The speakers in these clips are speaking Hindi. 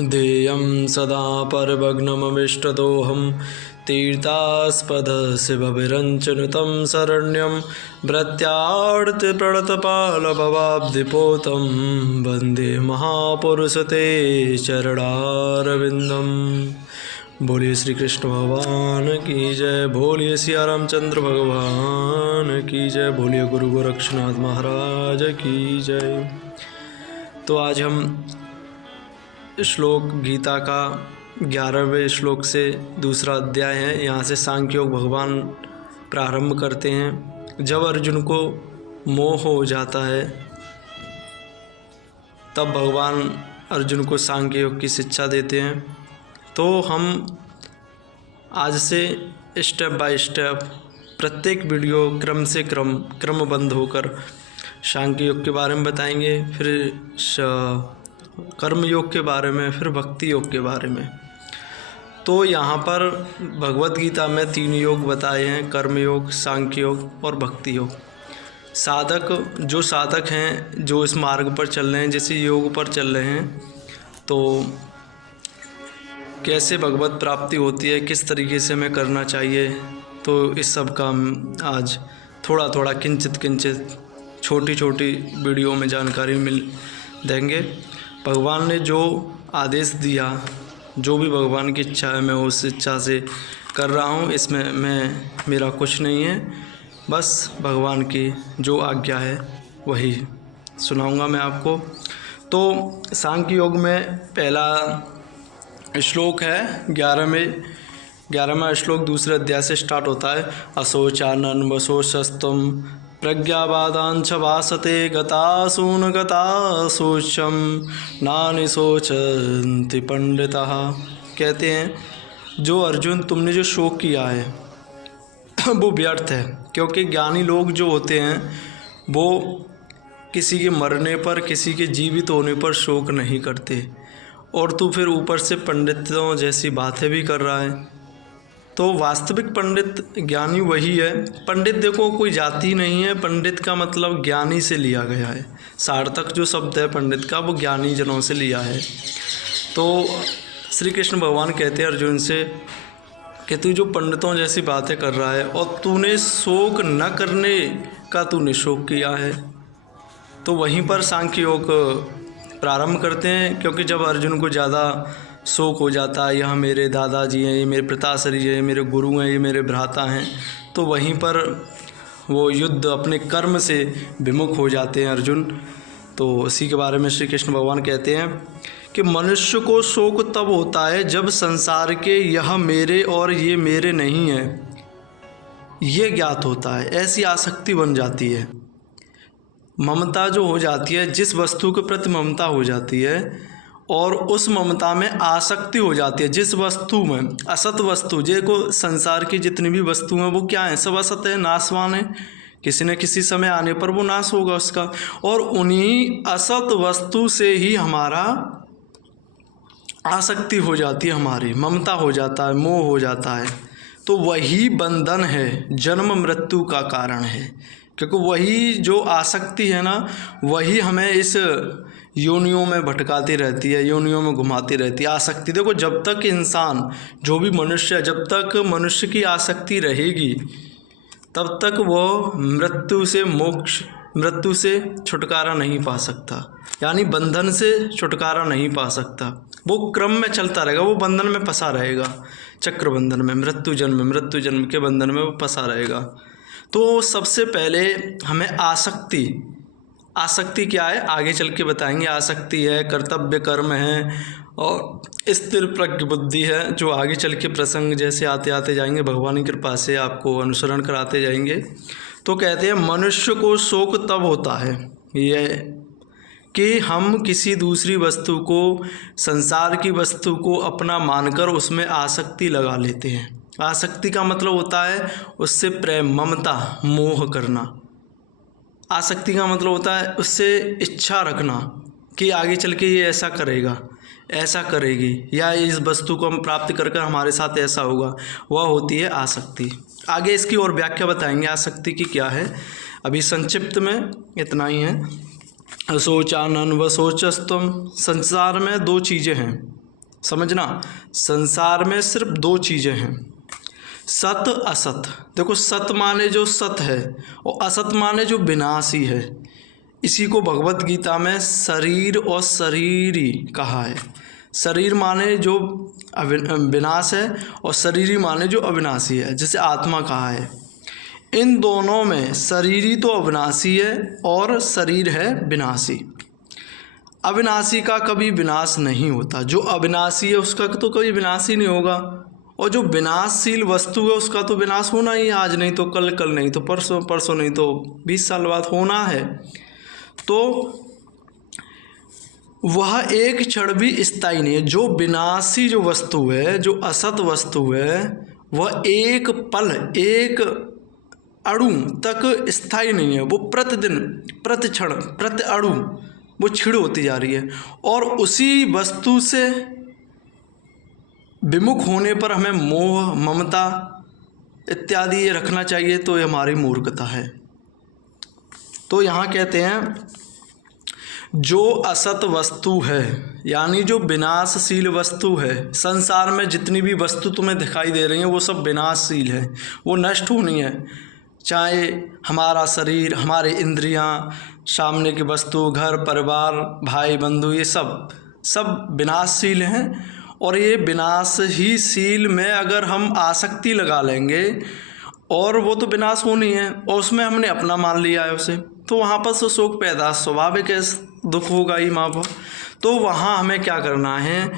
देयं सदा परभग्नमविष्टदोहं तीर्थास्पदस्य भविरञ्चनुतं शरण्यं भृत्यार्तिप्रणतपालभवाब्धिपोतं वन्दे महापुरुषते चरणारविन्दम्। बोलिए श्री कृष्ण भगवान की जय, बोलिए सिया रामचंद्र भगवान की जय, बोलिए गुरु गोरक्षनाथ महाराज की जय। तो आज हम श्लोक गीता का 11वें श्लोक से दूसरा अध्याय है। यहाँ से सांख्य योग भगवान प्रारंभ करते हैं। जब अर्जुन को मोह हो जाता है तब भगवान अर्जुन को सांख्य योग की शिक्षा देते हैं। तो हम आज से स्टेप बाय स्टेप प्रत्येक वीडियो क्रमबद्ध होकर सांख्य योग के बारे में बताएंगे, फिर कर्म योग के बारे में, फिर भक्ति योग के बारे में। तो यहाँ पर भगवत गीता में 3 योग बताए हैं, कर्म योग, सांख्य योग और भक्ति योग। जो साधक हैं, जो इस मार्ग पर चल रहे हैं, जैसे योग पर चल रहे हैं, तो कैसे भगवत प्राप्ति होती है, किस तरीके से हमें करना चाहिए, तो इस सब का हम आज थोड़ा थोड़ा किंचित छोटी वीडियो में जानकारी मिल देंगे। भगवान ने जो आदेश दिया, जो भी भगवान की इच्छा है, मैं उस इच्छा से कर रहा हूँ। इसमें मेरा कुछ नहीं है, बस भगवान की जो आज्ञा है वही सुनाऊंगा मैं आपको। तो सांख्य योग में पहला श्लोक है 11वां श्लोक दूसरे अध्याय से स्टार्ट होता है। अशोचानन वशोचस्तम प्रज्ञावादांच भासते गतासून गताशोचम नानि शोचन्ति पंडितः। कहते हैं जो अर्जुन तुमने जो शोक किया है वो व्यर्थ है, क्योंकि ज्ञानी लोग जो होते हैं वो किसी के मरने पर, किसी के जीवित होने पर शोक नहीं करते, और तू फिर ऊपर से पंडितों जैसी बातें भी कर रहा है। तो वास्तविक पंडित ज्ञानी वही है। पंडित देखो कोई जाति नहीं है, पंडित का मतलब ज्ञानी से लिया गया है। सार्थक जो शब्द है पंडित का वो ज्ञानी जनों से लिया है। तो श्री कृष्ण भगवान कहते हैं अर्जुन से कि तू जो पंडितों जैसी बातें कर रहा है और तूने शोक न करने का तूने शोक किया है। तो वहीं पर सांख्य योग प्रारंभ करते हैं, क्योंकि जब अर्जुन को ज़्यादा शोक हो जाता है, यह मेरे दादाजी हैं, ये मेरे पिताश्री हैं, ये मेरे गुरु हैं, ये मेरे भ्राता हैं, तो वहीं पर वो युद्ध अपने कर्म से विमुख हो जाते हैं अर्जुन। तो इसी के बारे में श्री कृष्ण भगवान कहते हैं कि मनुष्य को शोक तब होता है जब संसार के यह मेरे और ये मेरे नहीं है ये ज्ञात होता है। ऐसी आसक्ति बन जाती है, ममता जो हो जाती है, जिस वस्तु के प्रति ममता हो जाती है और उस ममता में आसक्ति हो जाती है। जिस वस्तु में, असत वस्तु, को संसार की जितनी भी वस्तु हैं वो क्या है, सब असत है, नाशवान है, किसी न किसी समय आने पर वो नाश होगा उसका। और उन्हीं असत वस्तु से ही हमारा आसक्ति हो जाती है, हमारी ममता हो जाता है, मोह हो जाता है। तो वही बंधन है, जन्म मृत्यु का कारण है, क्योंकि वही जो आसक्ति है ना, वही हमें इस योनियों में भटकाती रहती है, योनियों में घुमाती रहती है। आसक्ति देखो, जब तक इंसान, जो भी मनुष्य, जब तक मनुष्य की आसक्ति रहेगी तब तक वो मृत्यु से छुटकारा नहीं पा सकता, यानी बंधन से छुटकारा नहीं पा सकता। वो क्रम में चलता रहेगा, वो बंधन में फंसा रहेगा, चक्र बंधन में, मृत्यु जन्म के बंधन में वो फंसा रहेगा। तो सबसे पहले हमें आसक्ति क्या है आगे चल के बताएंगे। आसक्ति है, कर्तव्य कर्म है और स्थिर प्रज्ञ बुद्धि है, जो आगे चल के प्रसंग जैसे आते जाएंगे, भगवान की कृपा से आपको अनुसरण कराते जाएंगे। तो कहते हैं मनुष्य को शोक तब होता है ये कि हम किसी दूसरी वस्तु को, संसार की वस्तु को अपना मानकर उसमें आसक्ति लगा लेते हैं। आसक्ति का मतलब होता है उससे प्रेम, ममता, मोह करना। आसक्ति का मतलब होता है उससे इच्छा रखना कि आगे चल के ये ऐसा करेगा, ऐसा करेगी, या इस वस्तु को हम प्राप्त कर हमारे साथ ऐसा होगा, वह होती है आसक्ति। आगे इसकी और व्याख्या बताएंगे आसक्ति की क्या है। अभी संक्षिप्त में इतना ही है। असोचानन व सोचस्तम। संसार में दो चीज़ें हैं, समझना, संसार में सिर्फ दो चीज़ें हैं, सत असत। देखो, सत माने जो सत है और असत माने जो विनाशी है। इसी को भगवत गीता में शरीर और शरीरी कहा है। शरीर माने जो विनाश है और शरीरी माने जो अविनाशी है, जैसे आत्मा कहा है। इन दोनों में शरीरी तो अविनाशी है और शरीर है विनाशी। अविनाशी का कभी विनाश नहीं होता, जो अविनाशी है उसका तो कभी विनाश ही नहीं होगा, और जो विनाशशील वस्तु है उसका तो विनाश होना ही है, आज नहीं तो कल, कल नहीं तो परसों, परसों नहीं तो 20 साल बाद होना है। तो वह एक क्षण भी स्थायी नहीं है। जो विनाशी जो वस्तु है, जो असत वस्तु है, वह एक पल, एक अणु तक स्थायी नहीं है। वो प्रतिदिन, प्रति क्षण, प्रति अणु वो क्षीण होती जा रही है। और उसी वस्तु से विमुख होने पर हमें मोह, ममता इत्यादि ये रखना चाहिए, तो ये हमारी मूर्खता है। तो यहाँ कहते हैं जो असत वस्तु है, यानी जो विनाशशील वस्तु है, संसार में जितनी भी वस्तु तुम्हें दिखाई दे रही है वो सब विनाशशील है, वो नष्ट होनी है। चाहे हमारा शरीर, हमारे इंद्रियां, सामने की वस्तु, घर परिवार, भाई बंधु, ये सब विनाशशील हैं। और ये विनाश ही शील में अगर हम आसक्ति लगा लेंगे और वो तो विनाश होनी है और उसमें हमने अपना मान लिया है उसे, तो वहाँ पर तो शोक पैदा स्वाभाविक है, दुख होगा ही माँ बाप। तो वहाँ हमें क्या करना है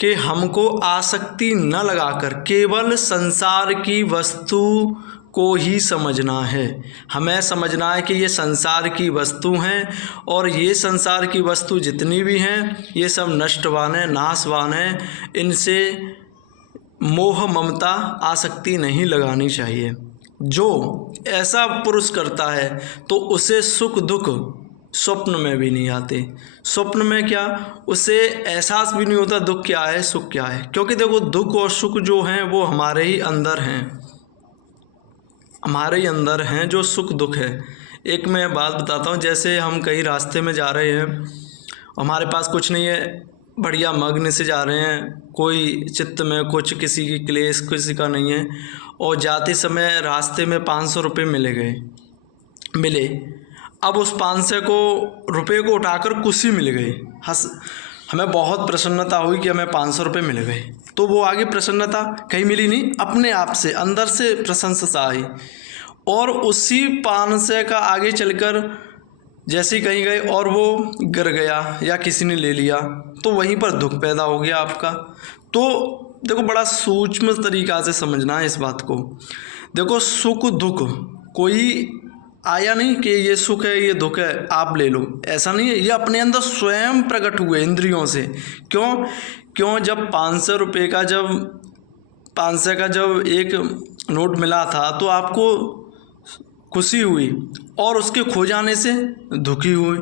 कि हमको आसक्ति न लगाकर केवल संसार की वस्तु को ही समझना है। हमें समझना है कि ये संसार की वस्तु हैं और ये संसार की वस्तु जितनी भी हैं ये सब नष्टवान है, नाशवान है। इनसे मोह, ममता, आसक्ति नहीं लगानी चाहिए। जो ऐसा पुरुष करता है तो उसे सुख दुख स्वप्न में भी नहीं आते। स्वप्न में क्या, उसे एहसास भी नहीं होता दुख क्या है, सुख क्या है। क्योंकि देखो, दुख और सुख जो हैं वो हमारे ही अंदर हैं, हमारे ही अंदर हैं जो सुख दुख है। एक मैं बात बताता हूँ, जैसे हम कहीं रास्ते में जा रहे हैं, हमारे पास कुछ नहीं है, बढ़िया मग्न से जा रहे हैं, कोई चित्त में कुछ किसी की क्लेश किसी का नहीं है, और जाते समय रास्ते में 500 रुपये मिले। अब उस 500 रुपये को उठाकर कुर्सी मिल गई, हमें बहुत प्रसन्नता हुई कि हमें 500 रुपये मिल गए। तो वो आगे प्रसन्नता कहीं मिली नहीं, अपने आप से अंदर से प्रशंसा आई। और उसी 500 का आगे चलकर जैसे कहीं गए और वो गिर गया या किसी ने ले लिया, तो वहीं पर दुख पैदा हो गया आपका। तो देखो, बड़ा सूक्ष्म तरीक़ा से समझना है इस बात को। देखो, सुख दुख कोई आया नहीं कि ये सुख है ये दुख है आप ले लो, ऐसा नहीं है। ये अपने अंदर स्वयं प्रकट हुए इंद्रियों से। क्यों जब 500 रुपये का जब एक नोट मिला था तो आपको खुशी हुई, और उसके खो जाने से दुखी हुए,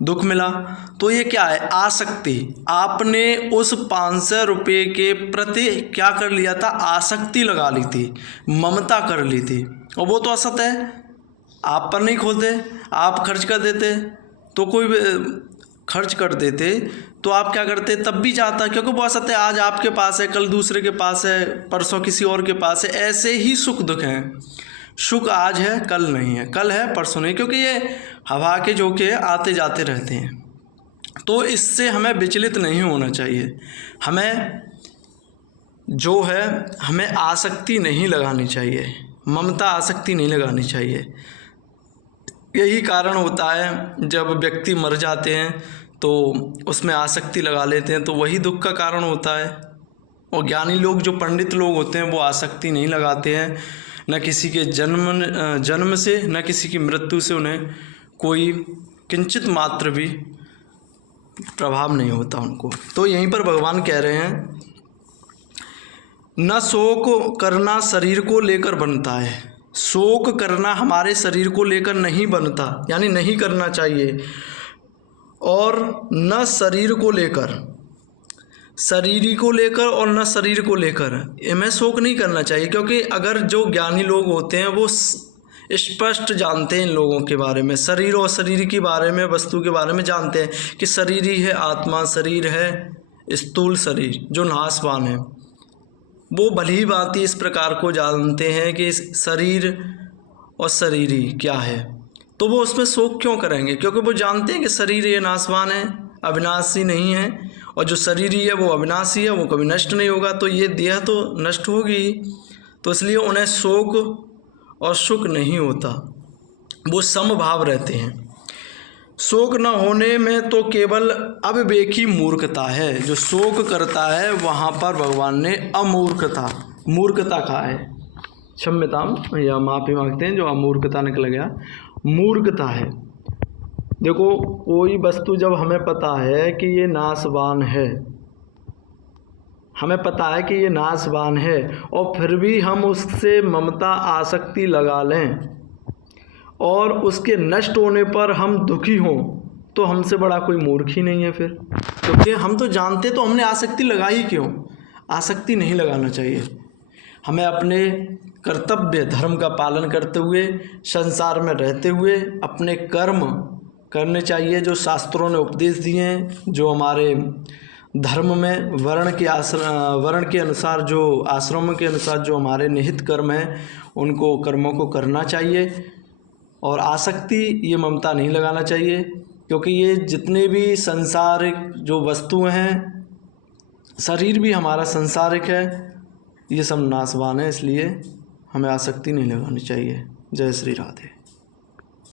दुख मिला। तो ये क्या है, आसक्ति। आपने उस 500 रुपये के प्रति क्या कर लिया था, आसक्ति लगा ली थी, ममता कर ली थी, और वो तो असत है। आप पर नहीं खोलते, आप खर्च कर देते, तो कोई खर्च कर देते तो आप क्या करते, तब भी चाहता, क्योंकि वो असत है। आज आपके पास है, कल दूसरे के पास है, परसों किसी और के पास है। ऐसे ही सुख दुख हैं। सुख आज है, कल नहीं है, कल है, परसों नहीं, क्योंकि ये हवा के झोंके आते जाते रहते हैं। तो इससे हमें विचलित नहीं होना चाहिए। हमें जो है, हमें आसक्ति नहीं लगानी चाहिए, ममता आसक्ति नहीं लगानी चाहिए। यही कारण होता है जब व्यक्ति मर जाते हैं तो उसमें आसक्ति लगा लेते हैं, तो वही दुख का कारण होता है। और ज्ञानी लोग, जो पंडित लोग होते हैं, वो आसक्ति नहीं लगाते हैं। न किसी के जन्म से, न किसी की मृत्यु से उन्हें कोई किंचित मात्र भी प्रभाव नहीं होता उनको। तो यहीं पर भगवान कह रहे हैं, न शोक करना शरीर को लेकर बनता है। शोक करना हमारे शरीर को लेकर नहीं बनता, यानी नहीं करना चाहिए। और न शरीर को लेकर, शरीरी को लेकर और न शरीर को लेकर हमें शोक नहीं करना चाहिए। क्योंकि अगर जो ज्ञानी लोग होते हैं वो स्पष्ट जानते हैं इन लोगों के बारे में, शरीर और शरीर के बारे में, वस्तु के बारे में जानते हैं कि शरीर ही है आत्मा, शरीर है स्थूल शरीर जो नाशवान है, वो भली भांति इस प्रकार को जानते हैं कि शरीर और शरीरी क्या है, तो वो उसमें शोक क्यों करेंगे? क्योंकि वो जानते हैं कि शरीर ये नाशवान है, अविनाशी नहीं है, और जो शरीरी है वो अविनाशी है, वो कभी नष्ट नहीं होगा। तो ये देह तो नष्ट होगी, तो इसलिए उन्हें शोक और सुख नहीं होता, वो समभाव रहते हैं। शोक न होने में तो केवल अविवेकी मूर्खता है। जो शोक करता है वहाँ पर भगवान ने मूर्खता कहा है। क्षम्यताम या माफ़ी मांगते हैं, जो अमूर्खता निकल गया, मूर्खता है। देखो, कोई वस्तु जब हमें पता है कि ये नाशवान है, हमें पता है कि ये नाशवान है, और फिर भी हम उससे ममता आसक्ति लगा लें और उसके नष्ट होने पर हम दुखी हों, तो हमसे बड़ा कोई मूर्ख ही नहीं है फिर। क्योंकि हम तो जानते, तो हमने आसक्ति लगाई क्यों? आसक्ति नहीं लगाना चाहिए। हमें अपने कर्तव्य धर्म का पालन करते हुए, संसार में रहते हुए अपने कर्म करने चाहिए जो शास्त्रों ने उपदेश दिए हैं, जो हमारे धर्म में वर्ण के अनुसार, जो आश्रमों के अनुसार जो हमारे निहित कर्म हैं, उनको कर्मों को करना चाहिए। और आसक्ति, ये ममता नहीं लगाना चाहिए, क्योंकि ये जितने भी संसारिक जो वस्तुएं हैं, शरीर भी हमारा संसारिक है, ये सब नाशवान है, इसलिए हमें आसक्ति नहीं लगानी चाहिए। जय श्री राधे।